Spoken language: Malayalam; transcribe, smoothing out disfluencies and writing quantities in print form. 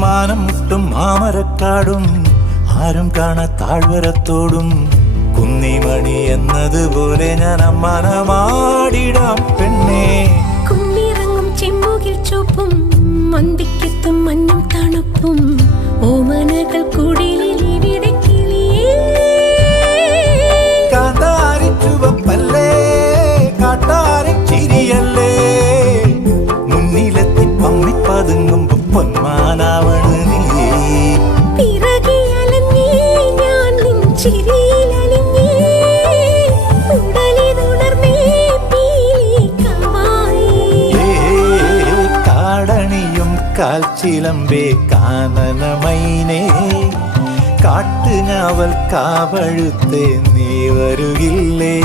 മാനം മുട്ടും മാമരക്കാടും ആരും കാണാ താഴ്വരത്തോടും കുന്നിമണി എന്നതുപോലെ ഞാൻ അമ്മാനമാടിടാം പെണ്ണേ. കുന്നിറങ്ങും ചെമ്പുകിൽ ചുവപ്പും മന്തിക്കെത്തും മഞ്ഞും തണുപ്പും ഓമനകൾ കുടിലിൽ ഇവിടെ കിളിയേ. കാന്താരി ചുവപ്പല്ലേ കാട്ടാരി ചിരിയല്ലേ മുന്നിലെത്തി പമ്മിപ്പതുങ്ങുമ്പോ പൊന്മാനാവണ് നീ. പിറകെ അലഞ്ഞേ ഞാൻ നിൻ ചിരിയിലലിഞ്ഞേ ഉടലിതുണർന്നേ പീലിക്കവായി. കാടണിയും കാൽച്ചിലമ്പേ കാനനമൈനേ കാട്ടുഞാവൽ കാവഴുത്തേ നീ വരുകില്ലേ.